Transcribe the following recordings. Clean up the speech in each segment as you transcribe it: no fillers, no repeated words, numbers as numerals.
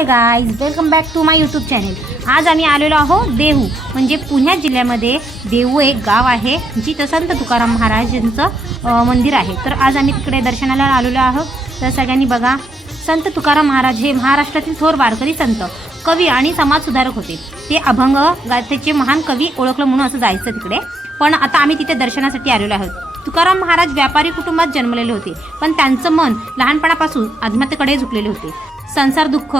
High guys, welcome back to my YouTube channel. आज आम्ही आलेलो आहोत देहू, म्हणजे पुणे जिल्ह्यामध्ये देहू एक गाव आहे जिथं संत तुकाराम महाराजांचं मंदिर आहे. तर आज आम्ही तिकडे दर्शनाला आलेलो आहोत. तर सगळ्यांनी बघा, संत तुकाराम महाराज हे महाराष्ट्रातील थोर वारकरी संत, कवी आणि समाजसुधारक होते. ते अभंग गाथेचे महान कवी ओळखलं म्हणून असं जायचं तिकडे. पण आता आम्ही तिथे दर्शनासाठी आलेलो आहोत. तुकाराम महाराज व्यापारी कुटुंबात जन्मलेले होते, पण त्यांचं मन लहानपणापासून आत्महत्येकडे झुकलेले होते. संसार दुःख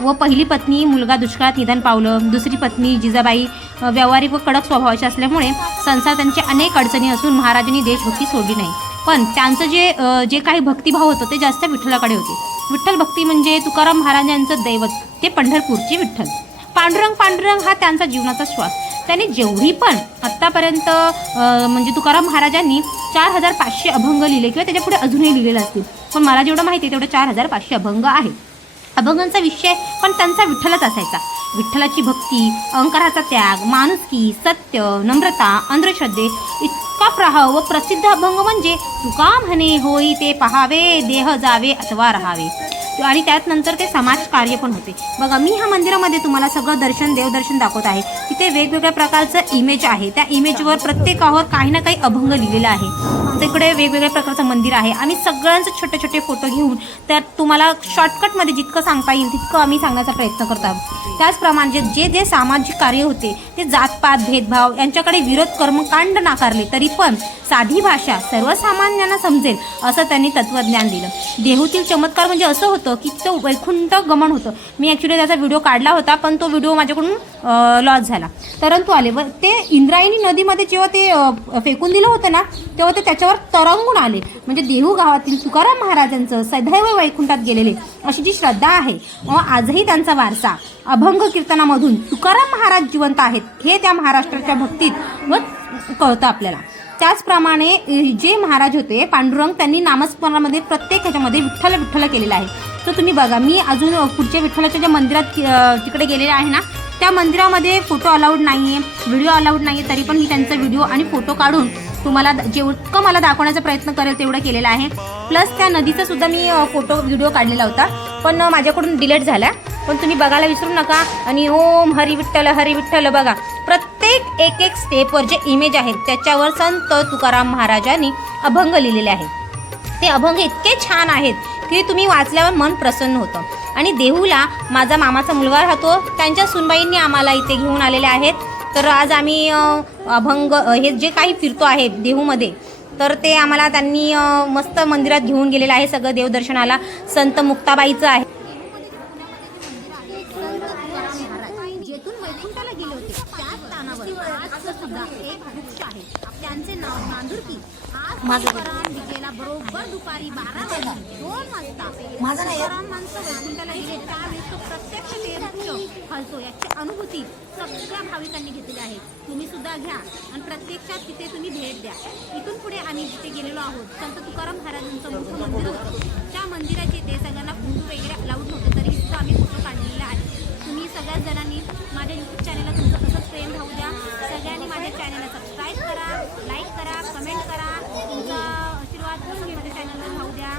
व पहिली पत्नी मुलगा दुष्काळात निधन पावलं. दुसरी पत्नी जिजाबाई व्यावहारिक व कडक स्वभावाची असल्यामुळे संसार त्यांचे अनेक अडचणी असून महाराजांनी देशभक्ती सोडली नाही. पण त्यांचं जे काही भक्तिभाव होतं ते जास्त विठ्ठलाकडे होते. विठ्ठल भक्ती म्हणजे तुकाराम महाराजांचं दैवत ते पंढरपूरचे विठ्ठल. पांडुरंग पांडुरंग हा त्यांचा जीवनाचा श्वास. त्यांनी जेवढी पण आत्तापर्यंत म्हणजे तुकाराम महाराजांनी 4500 अभंग लिहिले किंवा त्याच्यापुढे अजूनही लिहिलेले असतील, पण मला जेवढं माहिती आहे तेवढं 4500 अभंग आहे. अभंगांचा विषय पण त्यांचा विठ्ठलच असायचा. विठ्ठलाची भक्ती, अहंकाराचा त्याग, माणुसकी, सत्य, नम्रता, अंधश्रद्धे इतका प्रभाव व प्रसिद्ध अभंग म्हणजे तुका म्हणे होई ते पहावे, देह जावे अथवा राहावे. आणि त्यानंतर ते समाज कार्य पण होते. बघा, मी ह्या मंदिरामध्ये तुम्हाला सगळं देवदर्शन दाखवत आहे. तिथे वेगवेगळ्या प्रकारचं इमेज आहे. त्या इमेजवर प्रत्येकावर काही ना काही अभंग लिहिलेला आहे. तिकडे वेगवेगळ्या प्रकारचं मंदिर आहे. आम्ही सगळ्यांचे छोटे छोटे फोटो घेऊन त्यात तुम्हाला शॉर्टकटमध्ये जितकं सांगता येईल तितकं आम्ही सांगण्याचा प्रयत्न करत आहोत. त्याचप्रमाणे जे सामाजिक कार्य होते ते जातपात भेदभाव यांच्याकडे विरोध कर्मकांड नाकारले, तरी पण साधी भाषा सर्वसामान्यांना समजेल असं त्यांनी तत्वज्ञान दिलं. देहूतील चमत्कार म्हणजे असं होतं की तो वैकुंठ गमन होतं. मी ॲक्च्युली त्याचा व्हिडिओ काढला होता, पण तो व्हिडिओ माझ्याकडून लॉस झाला. तरंतु आले व ते इंद्रायणी नदीमध्ये जेव्हा ते फेकून दिलं होतं ना, तेव्हा ते त्याच्यावर तरंगून आले. म्हणजे देहू गावातील तुकाराम महाराजांचं सदैव वैकुंठात गेलेले अशी जी श्रद्धा आहे व आजही त्यांचा वारसा अभंग कीर्तनामधून तुकाराम महाराज जिवंत आहेत हे त्या महाराष्ट्राच्या भक्तीत व कळतं आपल्याला. त्याचप्रमाणे जे महाराज होते पांडुरंग, त्यांनी नामस्मरणामध्ये प्रत्येक ह्याच्यामध्ये विठ्ठल विठ्ठल केलेला आहे. तर तुम्ही बघा, मी अजून पुढच्या विठ्ठलाच्या ज्या मंदिरात तिकडे गेलेले आहे ना, त्या मंदिरामध्ये फोटो अलाउड नाही आहे, व्हिडिओ अलाउड नाही आहे, तरी पण मी त्यांचा व्हिडिओ आणि फोटो काढून तुम्हाला जेवढं मला दाखवण्याचा प्रयत्न करेल तेवढं केलेला आहे. प्लस त्या नदीचा सुद्धा मी व्हिडिओ काढलेला होता, पण माझ्याकडून डिलीट झाला. पण तुम्ही बघायला विसरू नका. आणि ओम हरी विठ्ठल बघा, प्रत्येक एक स्टेपवर जे इमेज आहेत त्याच्यावर संत तुकाराम महाराजांनी अभंग लिहिलेले आहेत. ते अभंग इतके छान आहेत की तुम्ही वाचल्यावर मन प्रसन्न होतं. आणि देहूला माझा मामाचा मुलगा राहतो, त्यांच्या सुनबाईंनी आम्हाला इथे घेऊन आलेले आहेत. तर आज आम्ही अभंग हे जे काही फिरतो आहे देहूमध्ये, तर ते आम्हाला त्यांनी मस्त मंदिरात घेऊन गेलेलं आहे. सगळं देवदर्शनाला संत मुक्ताबाईचं आहे. जेथून वैकुंठाला गेले होते त्याच स्थानावर आज सुद्धा एक वृक्ष आहे. त्यांचे नाव नांदुरकी. आज विजेला बरोबर दुपारी 12 वाजून 2 वाजता तुकाराम माणसं वैकुंठाला गेले त्यावेळेस तो प्रत्यक्ष ते वृक्ष हलतो याची अनुभूती सगळ्या भाविकांनी घेतलेली आहे. तुम्ही सुद्धा घ्या आणि प्रत्यक्षात तिथे तुम्ही भेट द्या. इथून पुढे आम्ही जिथे गेलेलो आहोत संत तुकाराम महाराजांचं मोठं मंदिर होतं. त्या मंदिराचे ते सगळ्यांना फोटो वगैरे अलाउड नव्हते, तरी सुद्धा आम्ही फोटो काढलेला आहे. तुम्ही सगळ्याच जणांनी माझ्या यूट्यूब चॅनलला तुमचं असंच प्रेम राहू द्या. सगळ्यांनी माझ्या चॅनलला सबस्क्राईब करा, लाईक करा, कमेंट करा. तुमचा आशीर्वाद माझ्या चॅनलला राहू द्या.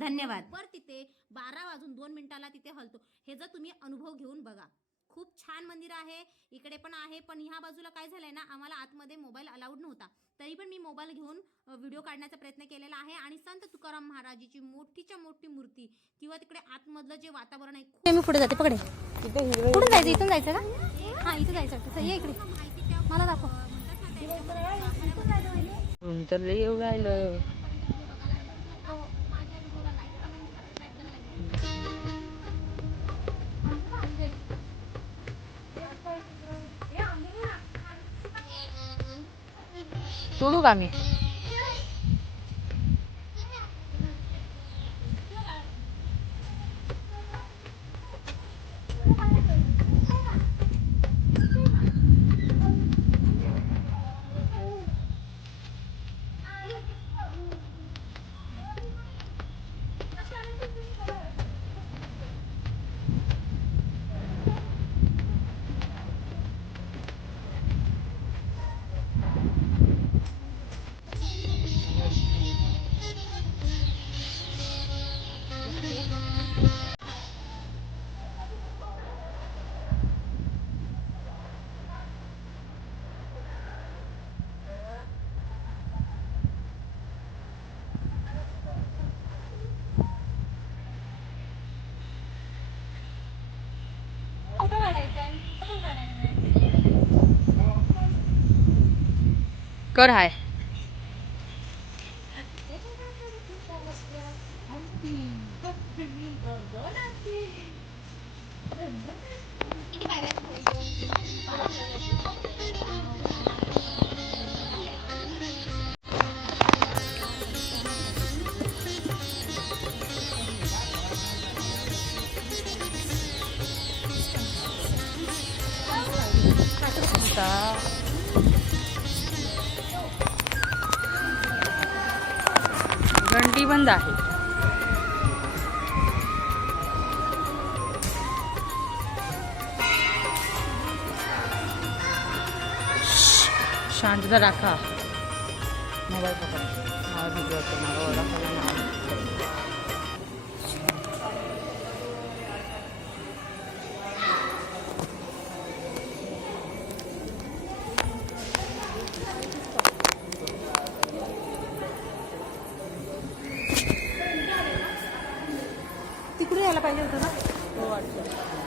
धन्यवाद. वर तिथे 12 वाजून 2 मिनिटाला तिथे हलतो. हे जर तुम्ही अनुभव घेऊन बघा. खूप छान मंदिर आहे. इकडे पण आहे, पण ह्या बाजूला काय झालंय ना, आम्हाला आतमध्ये मोबाईल अलाउड नव्हता, तरी पण मी मोबाईल घेऊन व्हिडिओ काढण्याचा प्रयत्न केलेला आहे. आणि संत तुकाराम महाराजाची मोठीच्या मोठी मूर्ती किंवा तिकडे आतमधलं जे वातावरण आहे. मी पुढे जाते, पकडे. कुठून जायचं? इथून जायचं का? हां, इथं जायचं. ये इकडे, मला दाखव. सोडू का मी? कर हाय. घंटी बंद आहे. शांतता राखा. मोबाईल पकड. मला भीती वाटते. मला ओळखायला नाही. तिकडून यायला पाहिजे होतं ना. हो वाटतं.